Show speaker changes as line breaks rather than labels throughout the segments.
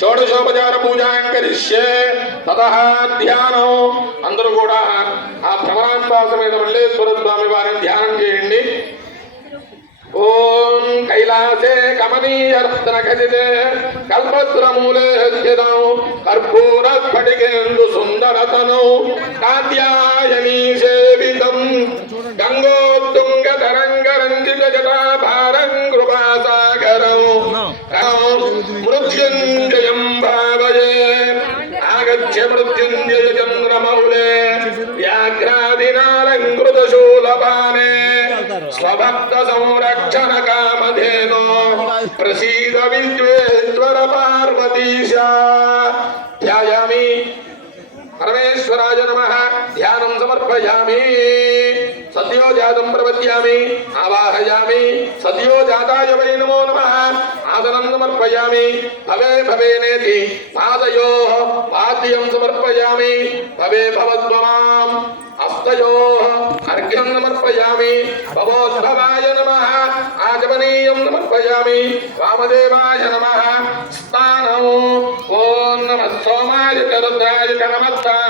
షోడశోపచార పూజాం కరిష్యే. తతః ధ్యానం. అందరూ కూడా ఆ భ్రమరాంబాసమైన మల్లేశ్వర స్వామి వారిని ధ్యానం చేయండి. ఓం కైలాసే కమనీయ రత్న ఖచితే స్థితం కర్పూర స్ఫటికేందు సుందరతను. కాత్యాయనీ మృత్యుంజయం భావయే ఆగత్య మృత్యుంజయ చంద్రమౌళే వ్యాఘ్రాదినాలంకృత స్వభక్త సంరక్షణ కామధేనో ప్రసీద విశ్వేశ్వర పార్వతీశ ధ్యాయామి పరమేశ్వరాయ నమ ధ్యానం సమర్పయామి సద్యో జాతం ప్రపద్యామి ఆవాహయామి సద్యో జాతాయ వై నమో నమ आसनं समर्पयामि भवे भवेनेति पादयोः वाद्यं समर्पयामि। भवे, भवद्वमाम्। हस्तयोः अर्घ्यं समर्पयामि। भवोद्भवाय नमः। आगमनीयं समर्पयामि। वामदेवाय नमः। स्थानौ। ॐ नमः। सोमाय च रुद्राय च नमस्ताः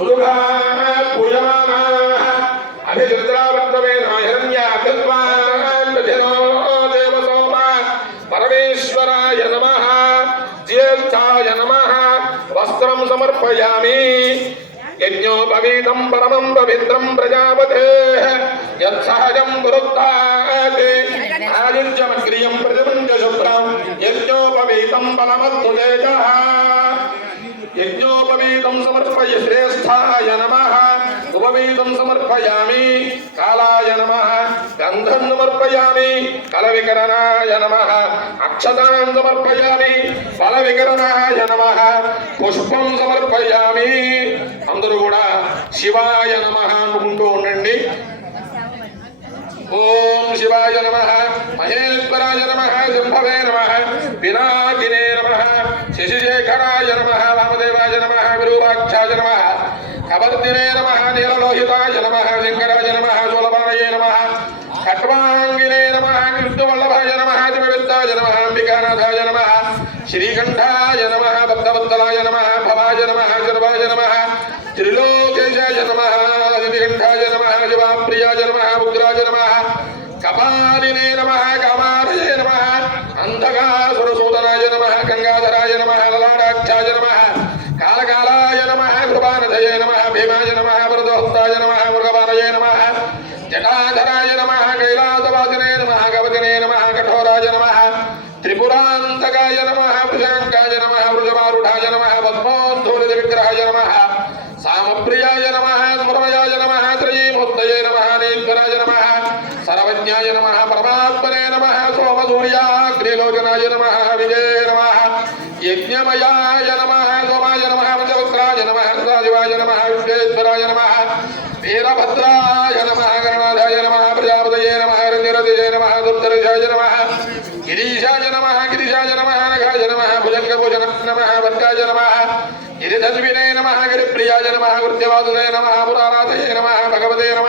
వామదేవాయ నమ స్నానం సమర్పయామి పరమేశ్వరాయ నమః జ్యేష్ఠాయ నమః వస్త్రం సమర్పయామి యజ్ఞోపవీతం పరమం పవిత్రం ప్రజాపతే యత్సహజం శుభ్రం యజ్ఞోపవీతం సమర్పయ శ్రేష్టాయ నమ. ఉపవీతం సమర్పయామి. కాలాయ నమ. గంధం సమర్పయామి. కల వికరణాయ నమ. అక్షతాం సమర్పయామి. ఫల వికరణాయ నమ. పుష్పం సమర్పయామి. అందరూ కూడా శివాయ నమ అనుకుంటూ ఉండండి. ఓం శివాయ నమ. మహేశ్వరాయ నమ. శంభవే నమ. పినాకినే నమ. శశిశేఖరాయ నమ. అవర్తినే నమ నీలలోహితాయ నమ శంకరాయ నమ శూలపాణయే నమ ఖట్వాంగినే నమ కృష్ణవల్లభాయ నమ శివవిద్దాయ నమ అంబికానాథాయ నమ శ్రీకంఠాయ నమ భక్తవత్తలాయ నమ భవాయ నమ శర్వాయ నమ త్రిలోకేశాయ నమ శ్రీకంఠాయ నమ శివాప్రియాయ నమ ఉగ్రాయ నమ కపాలినే నమ కామారయే నమ అంధకాసురసూదనాయ నమ గంగాధరాయ నమ లలాడాక్షాయ నమ కాలకాలాయ నమ కృపానధయే నమ భీమాయ నమ వరదోస్తాయ నమ మృగపానయే నమ జటాధరాయ నమ కైలాసవాసినే నమ గవతినే నమ కఠోరాయ నమ త్రిపురాంతకాయ నమ వృషాంకాయ నమ వృషమారుఢాయ నమ పద్మోద్ధూరిత విగ్రహాయ నమ సామప్రియాయ నమ స్మరమయాయ నమ త్రయీమూర్తయే నమ నీశ్వరాయ నమ సర్వజ్ఞాయ నమ పరమాత్మనే నమ సోమసూర్యాగ్నిలోచనాయ నమ విజయ నమ యజ్ఞమయాయ నమ సోమాయ నమ పంచవక్రాయ నమ సదాశివాయ నమ విశ్వేశ్వరాయ నమ వీరభద్రాయ నమ గణనాథాయ నమ దుర్దర్శాయ నమ గిరీశాయ నమ గిరిశాయ నమ నఘాయ నమ భుజంగభూషణ నమ వర్గాయ నమ గిరిధన్వినే నమ గిరిప్రియాయ నమ వృత్యవాదునే నమ పురారాధయే నమ భగవతే నమ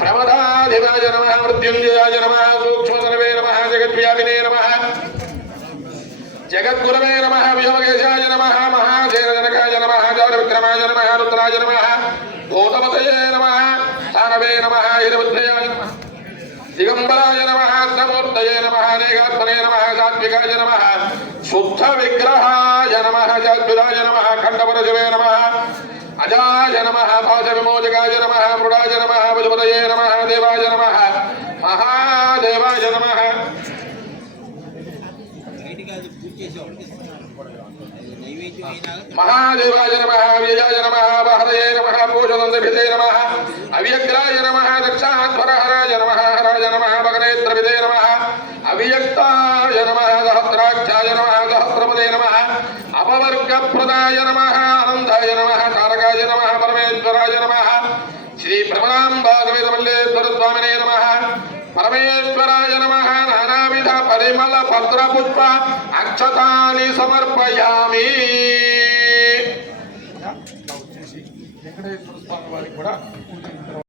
ప్రమదాధివాయ నమ మృత్యుంజయాయ నమ సూక్ష్మతనవే నమ జగద్వ్యాపినే నమ జగద్గురవే నమ వ్యోమకేశాయ నమ మహాశేరజనకాయ నమ జాడవిక్రమాయ నమ రుద్రాయ నమ భూతపతయే నమ స్థానవే నమ హిరభద్రయాయ నమ దిగంబరాయ నమ సమూర్తయే నమ అనేకాత్మనే నమ సాత్వికాయ నమ శుద్ధ విగ్రహాయ నమ జాద్విదాయ నమ ఖండపరశివే నమ అజాయ నమ పాశ విమోచకాయ నమ మృడాయ నమ పశుపతయే నమ దేవాయ నమ మహాదేవాయ నమ మహాదేవాయ నమ వ్యయాయ నమ హరయే నమ పూజనందభిదే నమ అవ్యగ్రాయ నమ దక్షాధ్వరహరాయ నమ హరాయ నమ భగనేత్రవిదే నమ అవ్యక్తాయ నమ నమ అపవర్గప్రదాయ నమ ఆనందాయ నమ తారకాయ నమ పరమేశ్వరాయ నమ శ్రీ భ్రమణాంబాగవేదమల్లేశ్వర స్వామినే నమ పరమేశ్వరాయ నమ నానావిధ పరిమళ పత్ర పుష్ప అక్షతాని సమర్పయామి.
వెంకటేశ్వర స్వామి వారికి కూడా